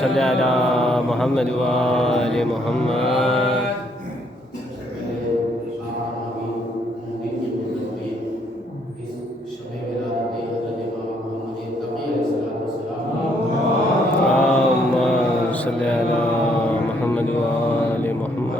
صلی علی محمد و آل محمد. اللهم صل على محمد و آل محمد.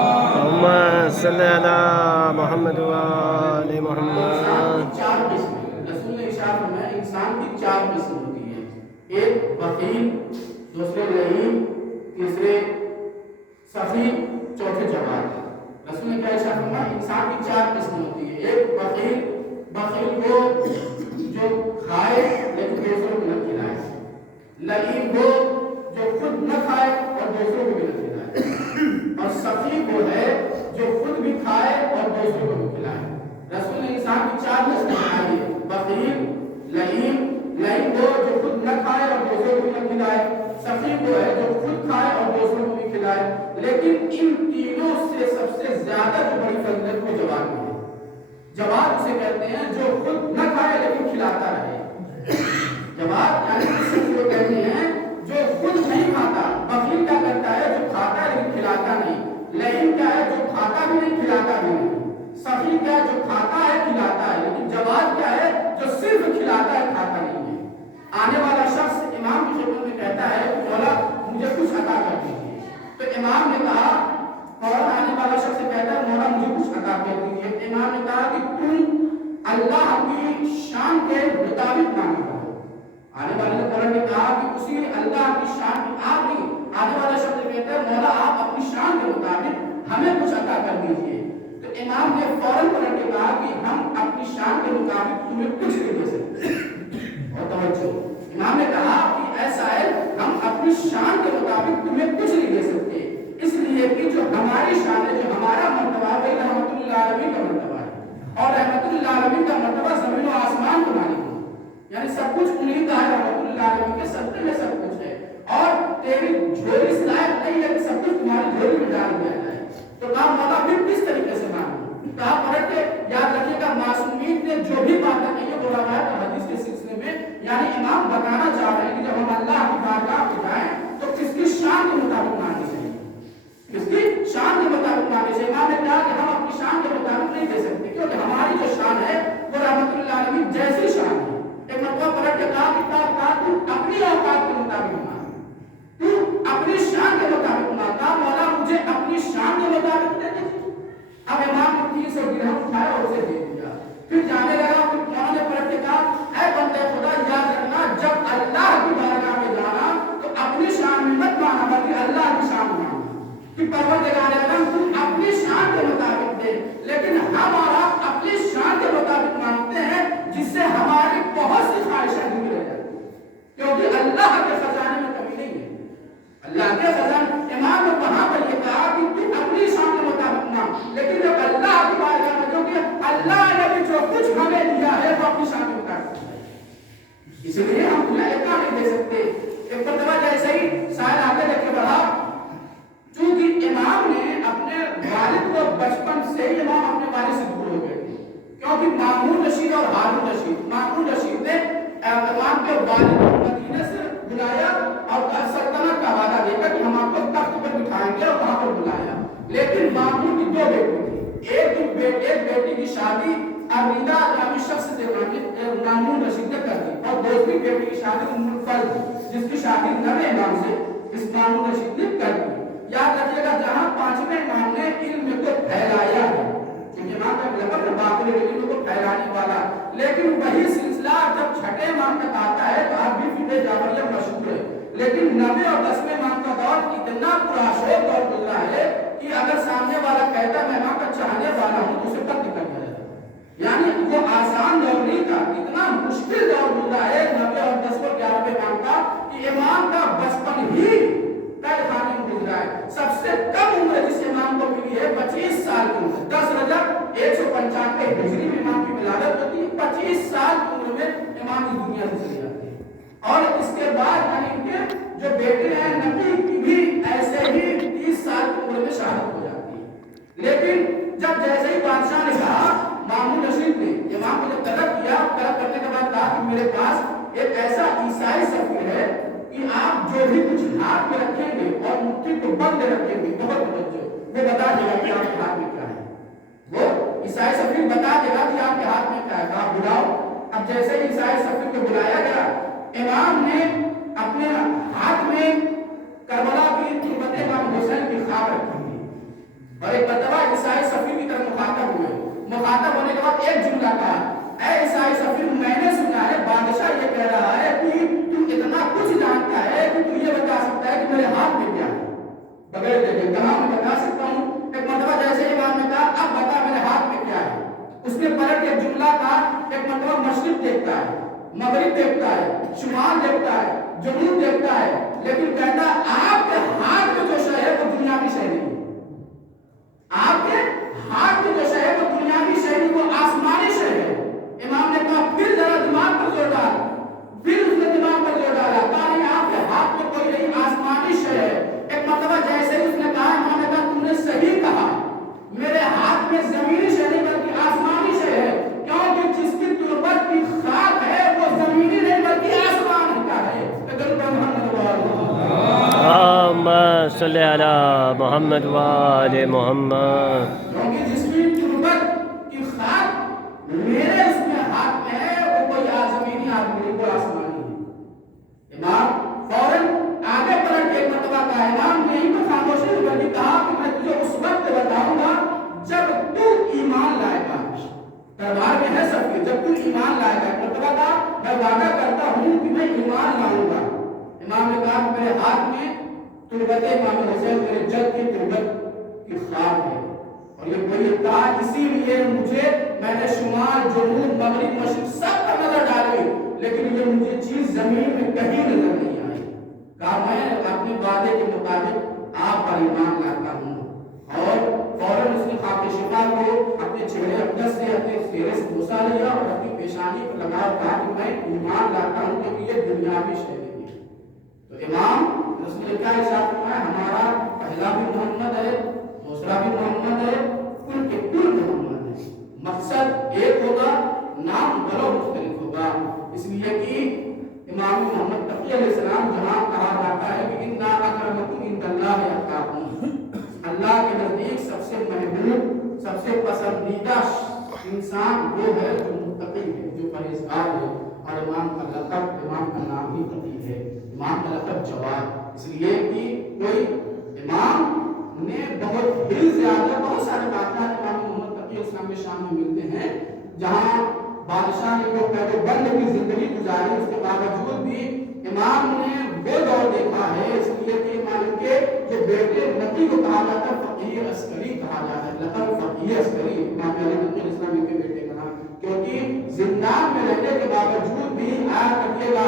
اللهم صل على محمد و آل محمد. رسول نے ارشاد فرمایا انسان کی 4 قسم ہوتی ہے، ایک بخیل، دوسرے لعین، تیسرے سخی، چوتھے جواد. رسول نے کیا ارشاد فرمایا انسان کی 4 قسم ہوتی ہے، ایک بخیل وہ جو کھائے لیکن دوسروں کو نہ کھلائے، لعین وہ جو خود نہ کھائے اور دوسروں کو بھی نہ کھلائے، اور سخی وہ ہے جو خود بھی کھائے اور دوسروں کو بھی کھلائے. رسول نے انسان کی 4 قسمیں بتائی، بخیل، لعین وہ جو خود نہ کھائے اور دوسروں کو بھی نہ کھلائے، سخی وہ ہے جو خود کھائے اور دوسروں کو بھی کھلائے. لیکن ان تینوں سے سب سے زیادہ جو بڑی فضیلت وہ جواد کی ہے. جواد اسے کہتے ہیں جو خود نہ کھائے لیکن کھلاتا رہے. جواد یعنی کسی کو کہتے ہیں جو خود نہیں کھاتا. بخیل کیا کرتا ہے؟ جو کھاتا ہے لیکن کھلاتا نہیں. لعین کیا ہے؟ جو کھاتا بھی نہیں کھلاتا بھی نہیں. سخی کیا ہے؟ جو کھاتا ہے کھلاتا ہے. لیکن جواد کیا ہے؟ جو صرف کھلاتا ہے کھاتا نہیں ہے. آنے والا شخص امام کی شکل میں کہتا ہے کہ مولا مجھے کچھ عطا کر دیجیے. تو امام نے کہا، فوراً آنے والا شخص کہتا ہے مولا مجھے کچھ عطا کر دیجیے. امام نے کہا کہ تم اللہ کی شان کے مطابق مانگو. آنے والے نے فوراً نے کہا کہ اسی اللہ کی شان کی آپ نہیں. آنے والا شخص کہتا ہے مولا آپ اپنی شان کے مطابق ہمیں کچھ عطا کر دیجیے. تو امام نے فوراً پلٹ کے کہا کہ ہم اپنی شان کے مطابق تمہیں کچھ نہیں دے سکتے. اور توجہ، امام نے کہا کہ ایسا ہے ہم اپنی شان کے مطابق تمہیں کچھ نہیں دے سکتے، اس لیے کہ جو ہماری شان ہے، جو ہمارا مرتبہ ہے، وہ رحمت للعالمین کا مرتبہ ہے. اور رحمت للعالمین کا مرتبہ زمین و آسمان کو مالک ہے. یعنی سب کچھ انہیں کا ہے. رحمت للعالمین کے صدقے میں سب کچھ ہے. اور تیری جھولی اس لائق نہیں ہے کہ سب کچھ تمہاری جھولی میں ڈال دیا جائے. تو کہا مولا پھر کس طریقے سے مانگوں؟ کہا پلٹ کے یاد رکھیے گا معصومین نے جو بھی باتیں کہی ہے وہ روایت اور حدیث کے سلسلے میں، یعنی امام بتانا چاہ رہے ہیں کہ جب ہم اللہ کی بارگاہ میں جائیں تو کس کی شان کے مطابق مانگنی چاہیے، کس کی شان کے مطابق مانگنی چاہیے. امام نے کہا کہ ہم اپنی شان کے مطابق نہیں دے سکتے کیونکہ ہماری جو شان ہے وہ رحمت للعالمین جیسی شان ہے. ایک مرتبہ پلٹ کے کہا کہ تو اپنی اوقات کے مطابق मुताबिक दे दीजिए। अब इमाम ने 300 दिरहम उठाया और उसे दे दिया। फिर जाने लगा, फिर उन्होंने पलट के कहा, ऐ बंदे खुदा, याद रखना जब अल्लाह की बारगाह में जाना तो अपनी शान में मत माना, बल्कि अल्लाह की शान में माना कि परवरदिगार आलम तुम अपनी शान के मुताबिक दे। लेकिन हम और आप अपनी शान के मुताबिक मांगते हैं, जिससे हमारी बहुत सी ख्वाहिशें दूर रह जाती हैं, क्योंकि अल्लाह के खजाने में कमी नहीं है। अल्लाह के खजाने, इमाम ने वहां पर यह कहा कि तू अपनी शान के मुताबिक मांग, लेकिन जब अल्लाह की बारगाह में, क्योंकि अल्लाह ने भी जो कुछ हमें दिया है वो अपनी शान के मुताबिक है, इसलिए हम इतना नहीं दे सकते। एक मरतबा जैसे ही शायद आगे लेके बढ़ा, चूंकि इमाम ने अपने वालिद को बचपन से ही इमाम अपने वालिद से दूर हो गए थे, क्योंकि मामून रशीद और हारून रशीद, मामून रशीद ने इमाम के वालिद को मदीने से बुलाया और सल्तनत का वादा देकर कि हम आपको तख्त पर बिठाएंगे और वहां पर बुलाया। लेकिन मामून की 2 बेटी थी, एक बेटी की शादी अरीदा नामी शख्स से मामून रशीद ने कर दी, और दूसरी बेटी की शादी उम्मुल फज़ल, जिसकी शादी नबी इमाम से इस मामून रशीद ने कर दी। याद रखिएगा, जहां 5वें इमाम ने इल्म को फैलाया है, क्योंकि इमाम का मतलब बाकी इल्म को फैलाने वाला, लेकिन वही सिलसिला जब 6ठे इमाम तक आता है तो आप भी फिर जावरिया मशहूर है। लेकिन 9वें और 10वें इमाम का दौर इतना पुराशोर दौर गुजरा है कि अगर सामने वाला कहता मैं इमाम का चाहने वाला हूं तो उसे तक निकल जाएगा। यानी वो आसान दौर नहीं था, इतना मुश्किल दौर गुजरा है 9वें और 10वें और 11वें इमाम का कि इमाम का बचपन ही कैदखाने में गुजरा है। सबसे कम उम्र जिस इमाम को मिली है 25 साल की उम्र, 10 रजब 195 हिजरी में इमाम की विलादत होती है। 25 साल की उम्र में इमाम इस दुनिया से चले जाते हैं, और इसके बाद यानी इनके जो बेटे हैं नबी की भी ऐसे ही 30 साल की उम्र में शहादत हो जाती है। लेकिन जब जैसे ही बादशाह ने कहा, मामून रशीद ने इमाम को जब तलब किया, तलब करने के बाद कहा कि मेरे पास एक ऐसा ईसाई सफीर है कि आप जो भी कुछ हाथ में रखेंगे और मुट्ठी को बंद रखेंगे, बहुत तवज्जो, वो बता देगा कि आपके हाथ में क्या है। वो ईसाई सफीर बता देगा कि आपके हाथ में क्या है, आप बुलाओ। अब जैसे ही ईसाई सफीर को बुलाया गया, इमाम ने अपने हाथ में करबला की तुरबत इमाम हुसैन की खाक रखी थी, और एक मरतबा ईसाई सफीर की तरफ मुखातब हुए। मुखातब होने के बाद एक जुमला कहा, ऐ ईसाई सफीर, मैंने सुना है बादशाह ये कह रहा है कि तू इतना कुछ जानता है कि तू ये बता सकता है कि मेरे हाथ में क्या है, बगैर देखे कहा मैं बता सकता हूँ। एक मरतबा जैसे इमाम ने कहा, अब बता मेरे हाथ में क्या है, उसने पलट के जुमला कहा, एक मरतबा मशरिक देखता है, मगरिब देखता है, शुमाल देखता है, जनूब देखता है, लेकिन कहता आपके हाथ में जो शय है वो दुनियावी शय नहीं है, आपके हाथ में जो शय है वो दुनियावी शय नहीं, वो आसमानी शय है। इमाम ने कहा फिर जरा दिमाग पर जोर डाल, फिर उसने दिमाग पर जोर डाला, कहा नहीं आपके हाथ में कोई नहीं, आसमानी शय है। एक मरतबा जैसे ही उसने कहा, इमाम ने कहा तुमने सही कहा, मेरे हाथ में जमीनी शय नहीं बल्कि आसमानी शय है, क्योंकि जिसकी तुरबत की खाक है वो जमीनी नहीं बल्कि आसमान का है। सल्ले अला मोहम्मद व आले मोहम्मद। क्योंकि जिसकी तुरबत की खाक मेरे उसमें हाथ में है वो कोई जमीनी आदमी को आसमानी है। इमाम फौरन आगे पलट के एक मरतबा कहा, इमाम यही तो खामोशी में बल्कि कहा कि मैं तुझे उस वक्त बताऊंगा जब तू ईमान लाएगा, दरबार में है सबके, जब तू ईमान लाएगा। मरतबा कहा मैं वादा करता हूं कि मैं ईमान लाऊंगा। इमाम ने कहा मेरे हाथ में तुरबत इमाम हुसैन मेरे जद की तुरबत की खाक है, और ये कोई कहा इसीलिए मुझे मैंने शुमाल जनूब मगरिब मशरिक सब पर नजर डाली, लेकिन ये मुझे चीज जमीन में कहीं नजर नहीं आई। कहा मैं अपने वादे के मुताबिक आप पर ईमान लाता हूँ, और फौरन उसने खाके शिफा को अपने चेहरे अब्दस से अपने चेहरे से बोसा लिया और अपनी पेशानी पर लगा, कहा कि मैं ईमान लाता हूँ क्योंकि ये दुनियावी शय नहीं है। तो इमाम उसने क्या इशारा किया, हमारा पहला भी मोहम्मद है, दूसरा भी मोहम्मद है, कुल के कुल मोहम्मद है, मकसद एक होगा, नाम बड़ा मुख्तलिफ होगा। इसलिए कि इमाम मोहम्मद तकी अलैहिस्सलाम जहां कहा जाता है कि इन्ना अकरमकुम इंदल्लाहि अत्काकुम, अल्लाह के नजदीक सबसे महबूब सबसे पसंदीदा इंसान वो है जो मुत्तकी है, जो परहेजगार है, और इमाम का लक़ब, इमाम का नाम ही तकी है, इमाम का लक़ब जवाद, इसलिए कि कोई इमाम ने बहुत بھی زیادہ بہت سارے واقعات امام محمد تقی اسلام کے شان میں ملتے ہیں جہاں بادشاہ نے جو قید و بند کی زندگی گزاری اس کے باوجود بھی امام نے وہ دور دیکھا ہے، اس لیے کہ امام کے جو بیٹے نقی کو کہا جاتا ہے فقیہ عسکری کہا جاتا ہے، لقب فقیہ عسکری امام علی نقی اسلام کے بیٹے کا نام، کیونکہ زندان میں رہنے کے باوجود بھی آیا کہیے گا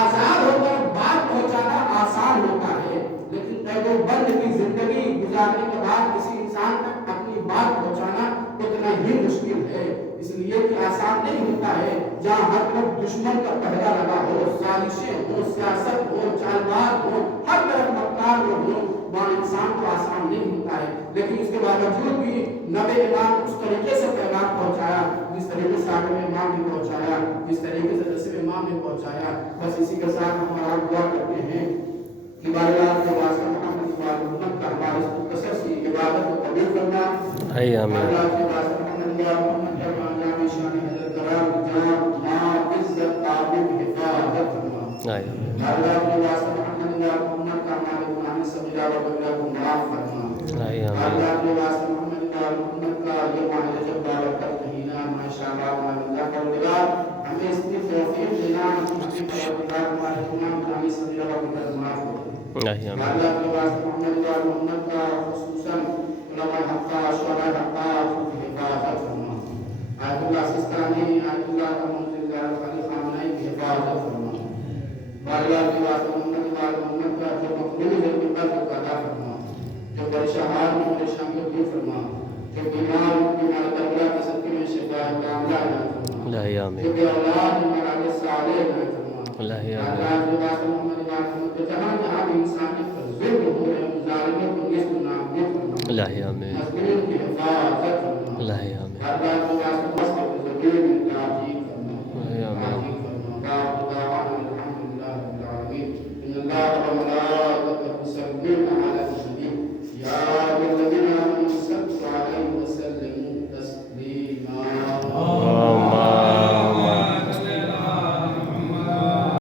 آزاد ہو کر بات پہنچانا آسان ہوتا ہے، لیکن قید و بند کی زندگی گزارنے کے بعد کسی انسان تک اپنی بات پہنچانا اتنا ہی مشکل ہے، اس لیے کہ آسان نہیں ہوتا ہے جہاں ہر طرف دشمن کا پہرا لگا ہو، سازشیں ہو، سیاست ہو، چالباز ہو، ہر طرف مکار لوگ ہوں، وہاں انسان کو آسان نہیں ہوتا ہے، لیکن اس کے باوجود بھی نبی امام اس طریقے سے پیغام پہنچایا جس طریقے سے آگے امام نے پہنچایا، جس طریقے سے رسول امام نے پہنچایا۔ بس اسی کے ساتھ ہمارا دعا کرتے ہیں کہ بارگاہ کے واسطے محمد کا ہمارے اس مختصر سی عبادت کو قبول کرنا، بارگاہ کے واسطے محمد کا انجام شان حضرت کرام جناب ماں عزت عابد حفاظت فرما، بارگاہ کے واسطے محمد کا ہمارے گناہ صغیرہ و کبیرہ کو معاف فرما، بارگاہ کے واسطے محمد کا یہ ماہ رجب بارکت مہینہ ماشاءاللہ ماشاءاللہ پروردگار ہمیں اس کی توفیق دینا، ہمیں پروردگار ہمارے گناہ گناہ صغیرہ و کبیرہ معاف فرما۔ اللہ کے واسطے محمد کا خصوصاً علماء حقہ شعراء حقہ کی حفاظت فرما، آیت اللہ سستانی آیت اللہ کا منزل خالی خامنائی کی حفاظت فرما، اللہ کے واسطے محمد کا جو مقبول ہے قلب کو عطا فرما، جو پریشان میں پریشان کو دور فرما، جو بیمار درگاہ کے صدقے میں شفا کاملہ عطا فرما، جو بے اولاد مراد صالح عطا فرما،